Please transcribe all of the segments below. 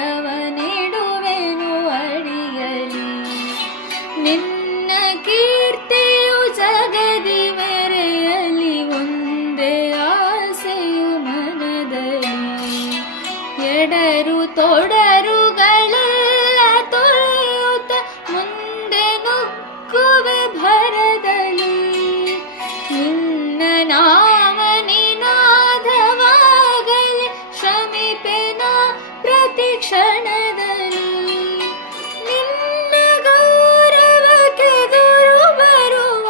ಶಿರವನಿಡುವೆನು ಅಡಿಯಲಿ. ನಿನ್ನ ಕೀರ್ತಿಯು ಜಗದಿ ಮೆರೆಯಲಿ, ಒಂದೇ ಆಸೆಯು ಮನದಲ್ಲಿ. ಎಡರು ತೊಡರುಗಳೆಲ್ಲ ತೊಳೆಯುತ್ತ ಮುಂದೆ ನುಗ್ಗುವೆ ಭರದಲ್ಲಿ. ನಿನ್ನ ನಾಮ ನಿನಾದವಾಗಲಿ ಶ್ರಮಿಪೆನ ಪ್ರತಿ ಕ್ಷಣದಲ್ಲಿ. ನಿನ್ನ ಗೌರವಕ್ಕೆದುರು ಬರುವ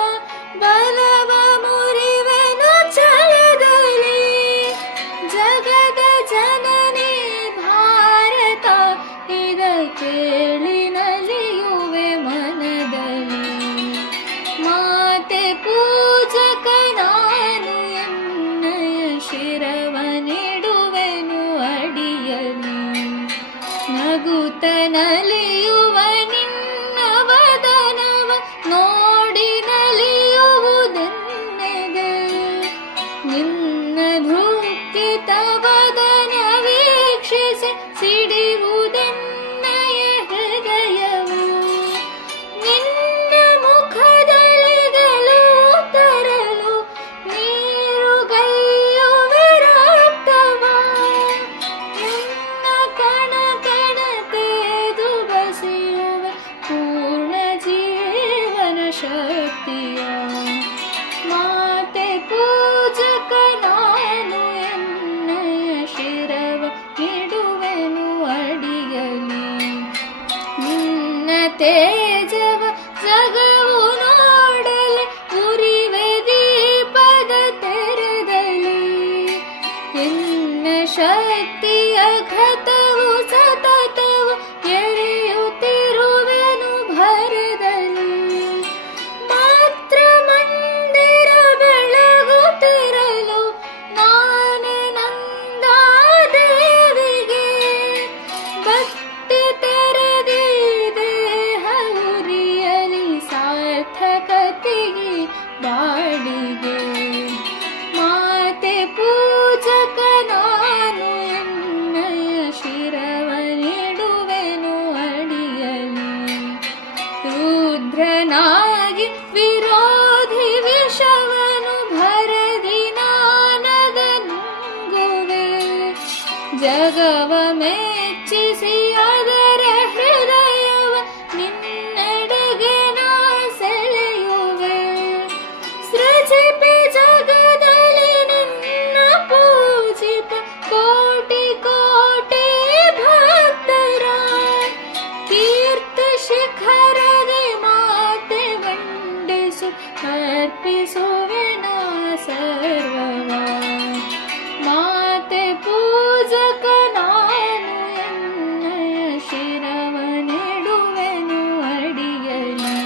ಬಲವ ಮುರಿವೆನು ಛಲದಲ್ಲಿ. ಜಗದ ಜನನಿ ಭಾರತ ಇದ ಕೇಳಿ ನಲಿಯುವೆ ಮನದಲ್ಲಿ. ಮಾತೆ ಪೂಜಕ ನಾನು ಎನ್ನಯ ಶಿರವನಿಡುವೆನು ಅಡಿಯಲಿ. ನಗುತ್ತ ನಲಿಯುವ ನಿನ್ನ ವದನವ ನೋಡಿ ನಲಿಯುವುದೆನ್ನೆದೆ. ನಿನ್ನ ದುಃಖಿತ ವದನ ವೀಕ್ಷಿಸಿ ಸಿಡಿಯುವುದೆನ್ನಯ ಹೃದಯವು. ನಿನ್ನ ಮುಖದಲ್ಲಿ ಗೆಲುವು ತರಲು ನೀರುಗೈಯುವೆ ರಕ್ತವ. ನಿನ್ನ ಕಣ ಕಣ ತೇದು ಬಸಿಯುವ ಪೂರ್ಣ ಜೀವನ ಶಕ್ತಿಯ. ಮಾತೆ ಪೂಜಕ ನಾನು ಎನ್ನಯ ಶಿರವ ಇಡುವೆನು ಅಡಿಯಲಿ. ನಿನ್ನ ತೇಜವ ಜಗವು ನೋಡಲಿ ಉರಿವೆ ದೀಪದ ತೆರೆದಲ್ಲಿ. ನಿನ್ನ ಶಕ್ತಿಯ ಘತವು ಸತತವು ಎರೆಯುತ್ತಿರುವೆನು ಭರದಲ್ಲಿ. ಮಾತ್ರ ಮಂದಿರ ಬೆಳಗುತ್ತಿರಲು ನಾನೇ ನಂದಾದೇವಿಗೆ. ಭಕ್ತಿ ತೆರೆದಿ ದೇಹ ಉರಿಯಲಿ ಸಾರ್ಥಕತೆಗೆ ಬಾಳಿಗೆ. ಮಾತೆ ಪೂಜಕ ನಾನು ಎನ್ನಯ ಶಿರವನಿಡುವೆನು ಅಡಿಯಲಿ. ರುದ್ರನಾಗಿ ವಿರೋಧಿ ವಿಷವನು ಭರದಿ ನಾನದ ನುಂಗುವೆ. ಜಗವ ಮೆಚ್ಚಿಸಿ ಅದರ ಹೃದಯವ ನಿನ್ನೆಡೆಗೆ ನಾ ಸೆಳೆಯುವೆ. ಸೃಜಿಪಿ ಜಗದಲ್ಲಿ ನಿನ್ನ ಪೂಜಿಪ ಕೋಟಿ ಕೋಟಿ ಭಕ್ತರ. ಕೀರ್ತಿ ಶಿಖರದಿ ಮಾತೆ ವಂದಿಸು ಅರ್ಪಿಸುವೆ ನಾ ಸರ್ವವ. ಮಾತೆ ಪೂಜಕ ನಾನು ಎನ್ನಯ ಶಿರವನಿಡುವೆನು ಅಡಿಯಲಿ.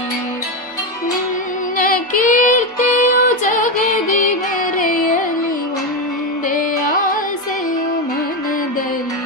ನಿನ್ನ ಕೀರ್ತಿಯು ಜಗದಿ ಮೆರೆಯಲಿ, ಒಂದೇ ಆಸೆಯು ಮನದಲ್ಲಿ.